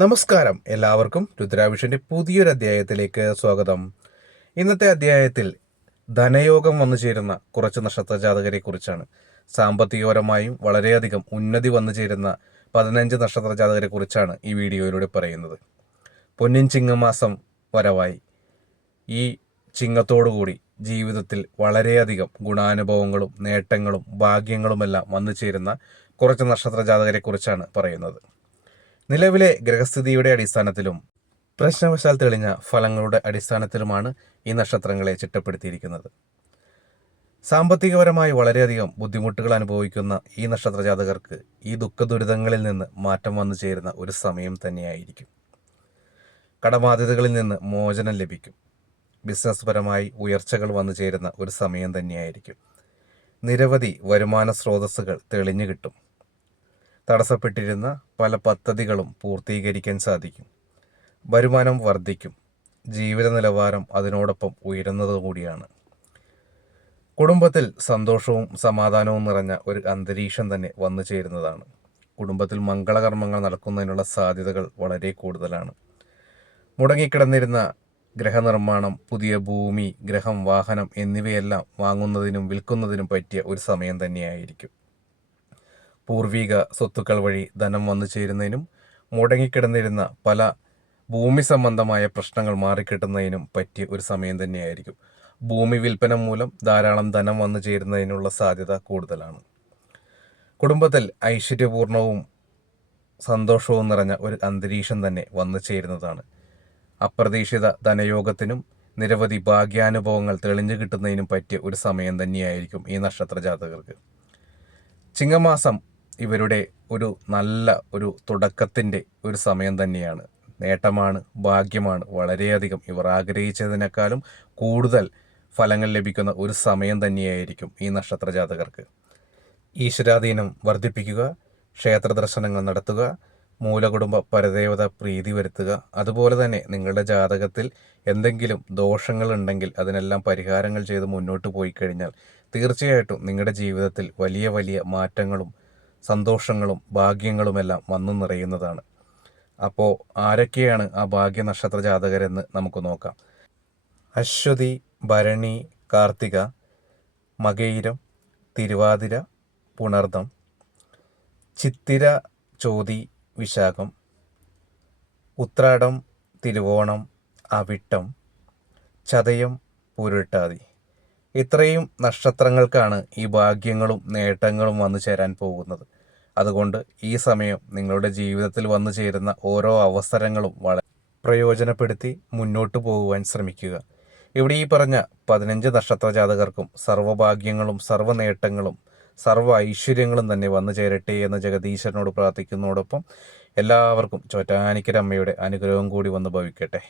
നമസ്കാരം. എല്ലാവർക്കും രുദ്രാവിഷന്റെ പുതിയൊരു അധ്യായത്തിലേക്ക് സ്വാഗതം. ഇന്നത്തെ അധ്യായത്തിൽ ധനയോഗം വന്നു ചേരുന്ന കുറച്ച് നക്ഷത്ര ജാതകരെ കുറിച്ചാണ് സാമ്പത്തികപരമായും വളരെയധികം ഉന്നതി വന്നു ചേരുന്ന പതിനഞ്ച് നക്ഷത്ര ജാതകരെ കുറിച്ചാണ് ഈ വീഡിയോയിലൂടെ പറയുന്നത്. പൊന്നിൻ ചിങ്ങമാസം വരവായി. ഈ ചിങ്ങത്തോടുകൂടി ജീവിതത്തിൽ വളരെയധികം ഗുണാനുഭവങ്ങളും നേട്ടങ്ങളും ഭാഗ്യങ്ങളുമെല്ലാം വന്നു ചേരുന്ന കുറച്ച് നക്ഷത്ര ജാതകരെ കുറിച്ചാണ് പറയുന്നത്. നിലവിലെ ഗ്രഹസ്ഥിതിയുടെ അടിസ്ഥാനത്തിലും പ്രശ്നവശാൽ തെളിഞ്ഞ ഫലങ്ങളുടെ അടിസ്ഥാനത്തിലുമാണ് ഈ നക്ഷത്രങ്ങളെ ചിട്ടപ്പെടുത്തിയിരിക്കുന്നത്. സാമ്പത്തികപരമായി വളരെയധികം ബുദ്ധിമുട്ടുകൾ അനുഭവിക്കുന്ന ഈ നക്ഷത്ര ജാതകർക്ക് ഈ ദുഃഖ ദുരിതങ്ങളിൽ നിന്ന് മാറ്റം വന്നു ചേരുന്ന ഒരു സമയം തന്നെയായിരിക്കും. കടബാധ്യതകളിൽ നിന്ന് മോചനം ലഭിക്കും. ബിസിനസ് പരമായി ഉയർച്ചകൾ വന്നു ചേരുന്ന ഒരു സമയം തന്നെയായിരിക്കും. നിരവധി വരുമാന സ്രോതസ്സുകൾ തെളിഞ്ഞു കിട്ടും. തടസ്സപ്പെട്ടിരുന്ന പല പദ്ധതികളും പൂർത്തീകരിക്കാൻ സാധിക്കും. വരുമാനം വർദ്ധിക്കും. ജീവിത നിലവാരം അതിനോടൊപ്പം ഉയരുന്നതുകൂടിയാണ് കുടുംബത്തിൽ സന്തോഷവും സമാധാനവും നിറഞ്ഞ ഒരു അന്തരീക്ഷം തന്നെ വന്നു ചേരുന്നതാണ്. കുടുംബത്തിൽ മംഗളകർമ്മങ്ങൾ നടക്കുന്നതിനുള്ള സാധ്യതകൾ വളരെ കൂടുതലാണ്. മുടങ്ങിക്കിടന്നിരുന്ന ഗ്രഹനിർമ്മാണം പുതിയ ഭൂമി ഗ്രഹം വാഹനം എന്നിവയെല്ലാം വാങ്ങുന്നതിനും വിൽക്കുന്നതിനും പറ്റിയ ഒരു സമയം തന്നെയായിരിക്കും. പൂർവിക സ്വത്തുക്കൾ വഴി ധനം വന്നു ചേരുന്നതിനും മുടങ്ങിക്കിടന്നിരുന്ന പല ഭൂമി സംബന്ധമായ പ്രശ്നങ്ങൾ മാറിക്കിട്ടുന്നതിനും പറ്റിയ ഒരു സമയം തന്നെയായിരിക്കും. ഭൂമി വിൽപ്പന മൂലം ധാരാളം ധനം വന്നു ചേരുന്നതിനുള്ള സാധ്യത കൂടുതലാണ്. കുടുംബത്തിൽ ഐശ്വര്യപൂർണവും സന്തോഷവും നിറഞ്ഞ ഒരു അന്തരീക്ഷം തന്നെ വന്നു ചേരുന്നതാണ്. അപ്രതീക്ഷിത ധനയോഗത്തിനും നിരവധി ഭാഗ്യാനുഭവങ്ങൾ തെളിഞ്ഞു കിട്ടുന്നതിനും പറ്റിയ ഒരു സമയം തന്നെയായിരിക്കും ഈ നക്ഷത്ര ജാതകർക്ക് ചിങ്ങമാസം ഇവരുടെ ഒരു നല്ല ഒരു തുടക്കത്തിന്റെ ഒരു സമയം തന്നെയാണ്. നേട്ടമാണ് ഭാഗ്യമാണ് വളരെയധികം. ഇവർ ആഗ്രഹിച്ചതിനേക്കാളും കൂടുതൽ ഫലങ്ങൾ ലഭിക്കുന്ന ഒരു സമയം തന്നെയായിരിക്കും ഈ നക്ഷത്ര ജാതകർക്ക്. ഈശ്വരാധീനം വർദ്ധിപ്പിക്കുക ക്ഷേത്ര ദർശനങ്ങൾ നടത്തുക മൂലകുടുംബ പരദേവത പ്രീതി വരുത്തുക. അതുപോലെ തന്നെ നിങ്ങളുടെ ജാതകത്തിൽ എന്തെങ്കിലും ദോഷങ്ങൾ ഉണ്ടെങ്കിൽ അതിനെല്ലാം പരിഹാരങ്ങൾ ചെയ്ത് മുന്നോട്ട് പോയി കഴിഞ്ഞാൽ തീർച്ചയായിട്ടും നിങ്ങളുടെ ജീവിതത്തിൽ വലിയ വലിയ മാറ്റങ്ങളും സന്തോഷങ്ങളും ഭാഗ്യങ്ങളുമെല്ലാം വന്നു നിറയുന്നതാണ്. അപ്പോൾ ആരൊക്കെയാണ് ആ ഭാഗ്യ നക്ഷത്ര ജാതകരെന്ന് നമുക്ക് നോക്കാം. അശ്വതി ഭരണി കാർത്തിക മകയിരം തിരുവാതിര പുണർദം ചിത്തിര ചോതി വിശാഖം ഉത്രാടം തിരുവോണം അവിട്ടം ചതയം പൂരിട്ടാതി. ഇത്രയും നക്ഷത്രങ്ങൾക്കാണ് ഈ ഭാഗ്യങ്ങളും നേട്ടങ്ങളും വന്നു ചേരാൻ പോകുന്നത്. അതുകൊണ്ട് ഈ സമയം നിങ്ങളുടെ ജീവിതത്തിൽ വന്നു ചേരുന്ന ഓരോ അവസരങ്ങളും വളരെ പ്രയോജനപ്പെടുത്തി മുന്നോട്ട് പോകുവാൻ ശ്രമിക്കുക. ഇവിടെ ഈ പറഞ്ഞ പതിനഞ്ച് നക്ഷത്ര ജാതകർക്കും സർവഭാഗ്യങ്ങളും സർവ നേട്ടങ്ങളും സർവ ഐശ്വര്യങ്ങളും തന്നെ വന്നു ചേരട്ടെ എന്ന് ജഗദീശ്വരനോട് പ്രാർത്ഥിക്കുന്നതോടൊപ്പം എല്ലാവർക്കും ചോറ്റാനിക്കരമ്മയുടെ അനുഗ്രഹം കൂടി വന്ന് ഭവിക്കട്ടെ.